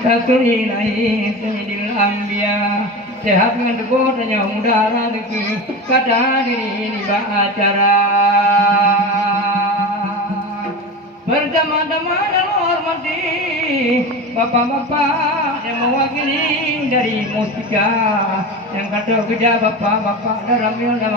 Rasul ilahi sayyidil anbiya. Sehat dengan teguh tanya udara rezeki kata diri ini acara. Bersama-sama dan hormati bapak-bapak yang mewakili dari musika yang kata kerja bapak-bapak dalam dan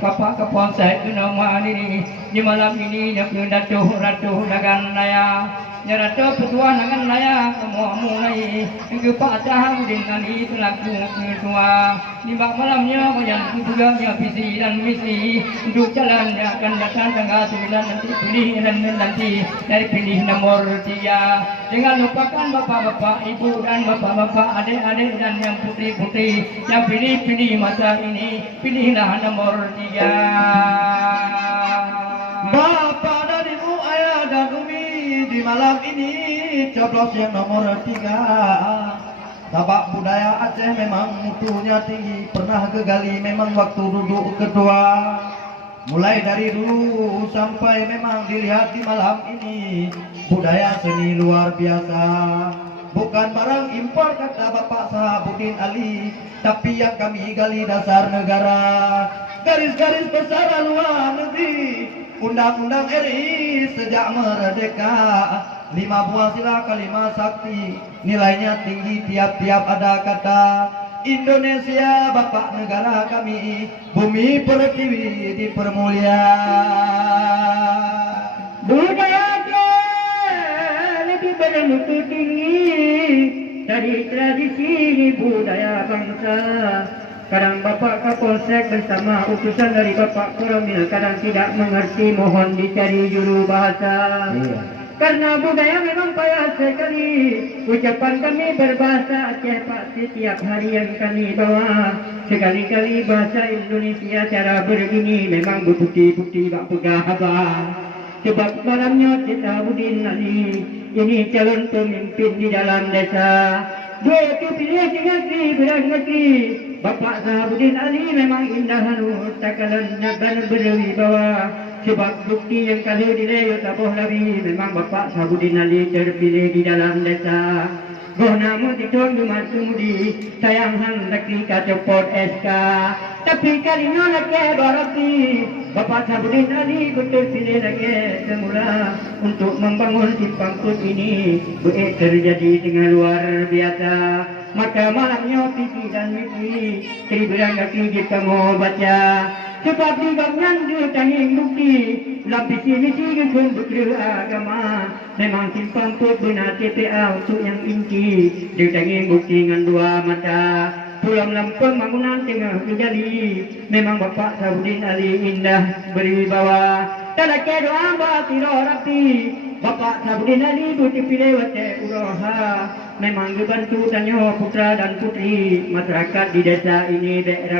bapak kepolsek nama diri di malam ini yang ratu dagang naya ya ratu petua dagang naya semua mulai ke Pak Cahudin kali selaku ketua di malamnya yang tugasnya visi dan misi untuk jalan yang akan datang tanggal 9 nanti pilih dan nanti dari pilih nomor 3. Jangan lupakan bapak-bapak, ibu dan bapak-bapak, adik-adik dan yang putri-putri yang pilih masa ini, pilihlah nomor 3. Bapak dan ibu, ayah dan umi di malam ini coblos yang nomor 3. Tabak budaya Aceh memang mutunya tinggi, pernah kegali memang waktu duduk kedua. Mulai dari dulu sampai memang dilihat di malam ini, budaya seni luar biasa. Bukan barang impor kata Bapak Sahabudin Ali, tapi yang kami gali dasar negara. Garis-garis besar luar negeri, undang-undang RI sejak merdeka. 5 buah sila kalimat sakti, nilainya tinggi tiap-tiap ada kata. Indonesia bapak negara kami, bumi pertiwi dipermulia. Budaya lebih bermutu tinggi dari tradisi budaya bangsa. Kadang Bapak Kapolsek bersama utusan dari Bapak Koromil kadang tidak mengerti, mohon dicari juru bahasa. Karena budaya memang payah sekali. Ucapan kami berbahasa Aceh pasti tiap hari yang kami bawa. Sekali-kali bahasa Indonesia cara begini memang bukti-bukti bak pegah abah. Sebab malamnya Sahabudin Ali ini calon pemimpin di dalam desa. Dua itu pilih negeri berang negeri. Bapak Sahabudin Ali memang indah hanut takalan dan berwibawa. Sebab bukti yang kalau dileo tabuh lebih memang Bapak Sahabudin Ali terpilih di dalam desa. Goh namun ditun dumadi sayang hendak dikacopot SK. Tapi kalinya lagi berarti Bapak Sahabudin Ali betul pilih lagi semula untuk membangun simpang put ini terjadi dengan luar biasa. Maka malamnya visi dan misi Tribulan kaki kita mau baca. Sebab di gangan dia tanging bukti dalam visi misi hukum beragama. Memang simpang put benar TPA untuk yang inti. Dia tanging bukti dengan dua mata. Pulang lampung bangunan tengah terjadi. Memang Bapak Sahabudin Ali indah berwibawa. Tak ada doa batiro rapi. Bapak Sahabudin Ali putih pilih wate uroha. Memang dibantu tanya putra dan putri masyarakat di desa ini bek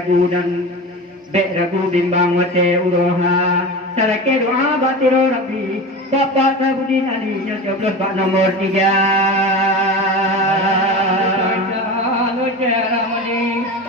ragu bimbang wate uroha. Tak ada doa batiro rapi. Bapak Sahabudin Ali nyoblos bak nomor 3.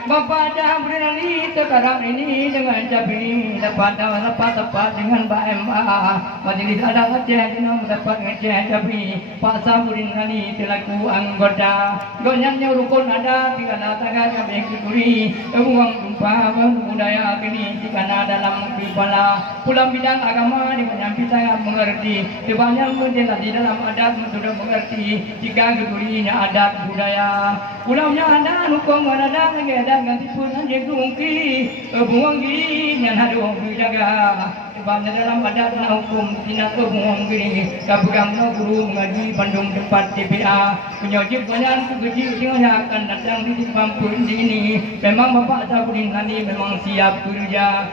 Bapak Sahabudin Ali sekarang ini dengan Jabini dapat tepat dengan Mbak MA. Majelis Adat Aceh dengan mendapat ngeceh Jabini. Pak Sahabudin Ali selaku anggota. Gonyanya rukun ada di kana tagar kami kuturi. Uang tumpah budaya kini di kana dalam kepala. Pulang bidang agama di menyampi saya mengerti. Sebanyak mungkin di dalam adat sudah mengerti. Jika kuturinya adat budaya. Pulaunya ada hukum ada lagi ada ganti pun aja dungki buang gini yang ada jaga. Sebabnya dalam adat dan hukum tidak buang gini. Kabugang guru mengaji Bandung tempat TPA penyojib banyak kecil dia akan datang di kampung ini. Memang Bapak Sahabudin Ali memang siap kerja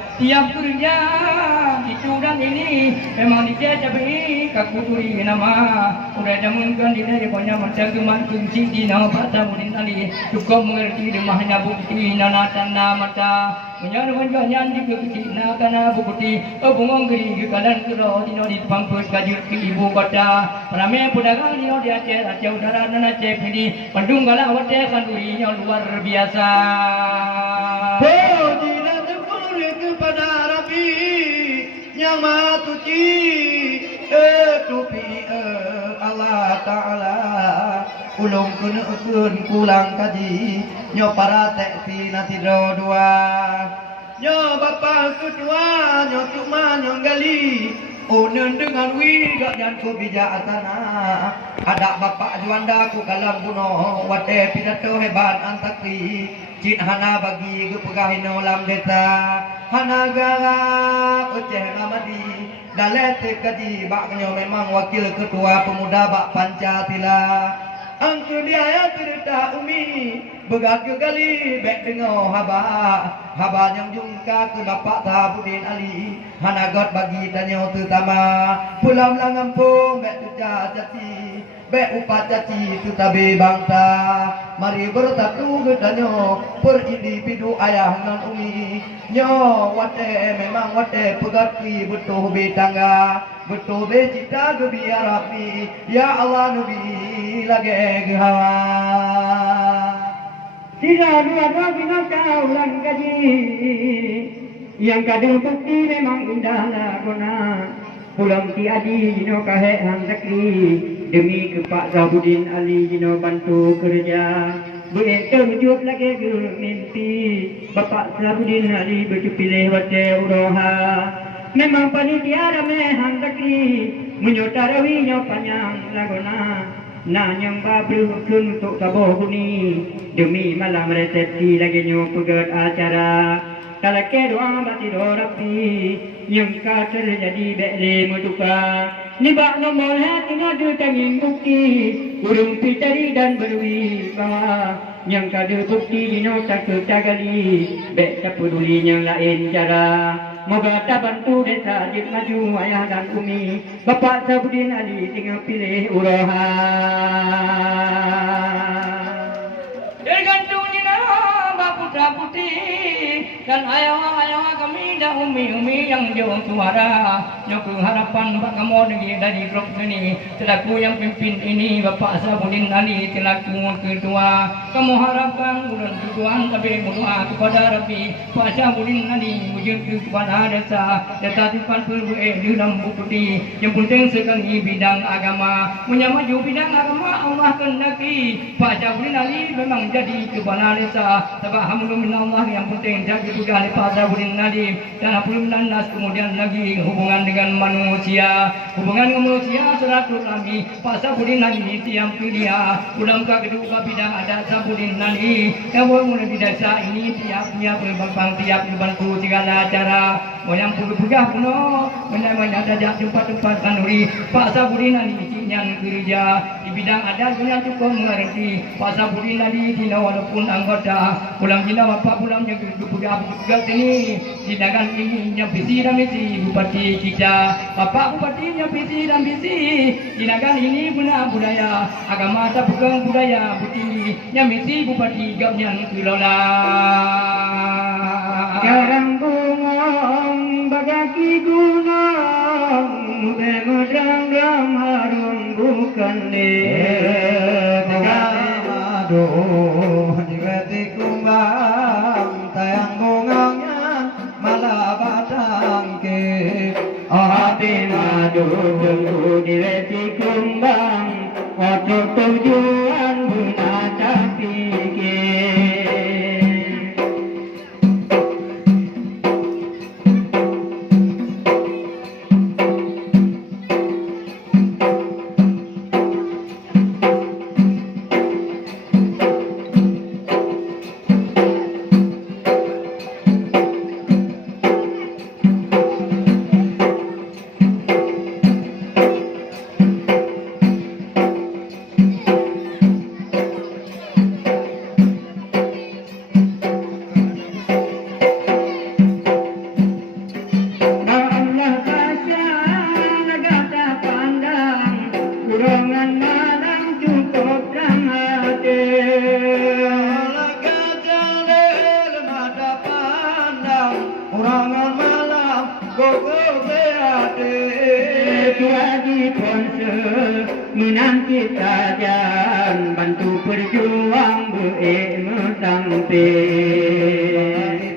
itu dan ini memang dicecap ini kakuturi nama udah jamunkan di dari banyak macam keman kunci di nama Pak Sahabudin Ali cukup mengerti demahnya bukti nana tanda mata menyaruh jangan di kecina karena bukti bungong geri kalian kero di nodi pampus kajut ke ibu kota ramai pedagang di nodi Aceh udara dan Aceh ini Bandung galah wate kandurinya luar biasa. Pujilah syukur kepada Rabbi yang Maha Suci, tupi Allah Ta'ala ulung keun pulang kaji nyo para teksi nanti dua nyo bapa ketua nyo cuma nyo gali unen dengan gak dan ku bijak asana ada bapak juanda ku kalang buno wate pidato hebat antakri cin hana bagi gepegahin olam desa hana gara uceh ramadi dalet kaji baknyo memang wakil ketua pemuda bak Pancasila angku dia ya cerita umi begat ke kali bek dengo haba yang jungka ke bapak Sabudin Ali hanagot bagi danyo terutama pulang langampung bek tuja jati bek upat jati tutabe bangsa mari bersatu ke danyo per individu ayah nan umi nyo wate memang wate pegat ki betul be tangga betul be cita ke biar api ya Allah nabi lagi gehawa tidak dua-dua binatang ulang kaji yang kadang bukti memang indah laguna pulang ti adi jino kahe handakri demi ke Pak Sabudin Ali jino bantu kerja terwujud lagi ke mimpi Bapak Sabudin Ali berpilih wate uroha memang panitia ramai handakri menyotarawinya panjang laguna na nyamba berhukun untuk tabuh huni demi malam resepsi lagi nyo pegat acara talake doa bati doa rapi yang ka terjadi bekle mutuka nibak nomor hati ngadu tanging bukti urung pitari dan berwi bawa yang kada bukti dino tak kecagali bek tak peduli yang lain cara moga tak bantu desa jip maju ayah dan umi Bapak Sabudin Ali tinggal pilih uroha tergantung di nama putra putih dan ayah kami dan umi yang jauh suara nyoku harapan Pak Kamu dari grup ini selaku yang pimpin ini Bapak Sabudin Ali selaku ketua kamu harapkan bulan tujuan tapi berdoa kepada Rabbi Pak Sabudin Ali wujud kepada desa tipan perlu di dalam bukti yang penting sekali bidang agama menyamaju bidang agama Allah kendaki Pak Sabudin Ali memang jadi kepala desa sebab alhamdulillah Allah yang penting jadi juga Pak Sabudin Ali dan alhamdulillah kemudian lagi hubungan dengan manusia silaturahmi Pak Sabudin Ali tiang dia ulang kedua bidang ada Sabudin Ali yang mulai di desa ini tiap berbantu segala cara yang pegah puno menyamanya ada tempat-tempat kanuri Pak Sabudin Ali yang kerja di bidang adat punya cukup mengerti Pak Sabudin Ali tina walaupun anggota pulang tina bapak pulang yang pegah ini tindakan ini yang visi dan misi bupati kita bapak bupatinya visi dan misi tindakan ini benar budaya agama tak pegang budaya bukti yang misi bupati gapnya kelola Garang bungong bagaki gunung Bemudrang harum bukan aduh jikati kumbang tayang bungongnya malah batang ke Api madu dulu direti kumbang Waktu tujuan buna tak pikir menanti sajan bantu berjuang sampai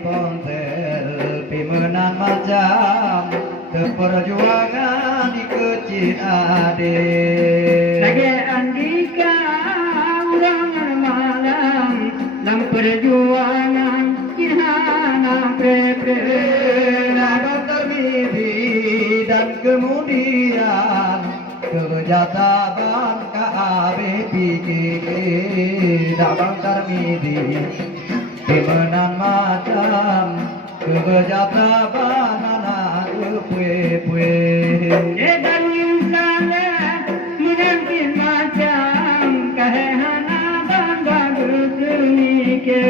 ponsel pimenan macam keperjuangan di kecil ade lagi andika perjuangan kirana pre-pre Abang termimpi dan kemudian kejahatan KABPK Abang termimpi kemenan macam kejahatan anak kue-kue dan salah menanti macam kahana bangga bersemike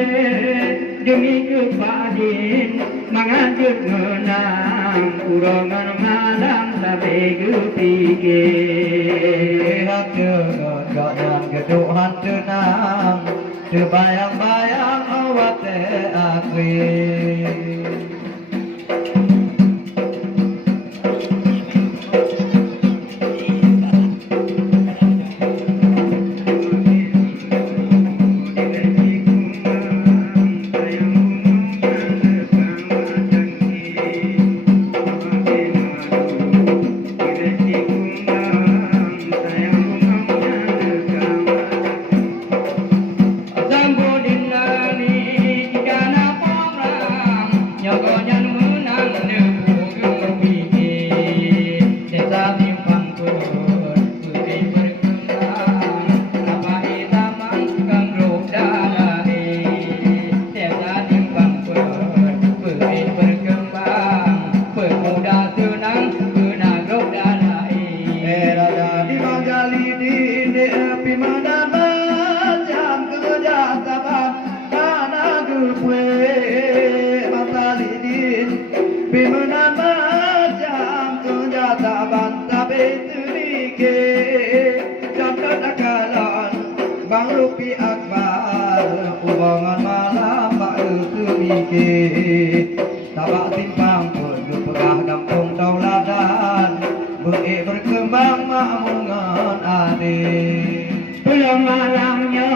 demi kepadin mengajut menang kurangan malam sampai kepike lihat dengan keduhan tenang terbayang-bayang awak teakui Bang Lupi Akbar hubungan malam Pak Lutu Miki tabak timpang pun pegah kampung tauladan berkembang makmungan adik belum malamnya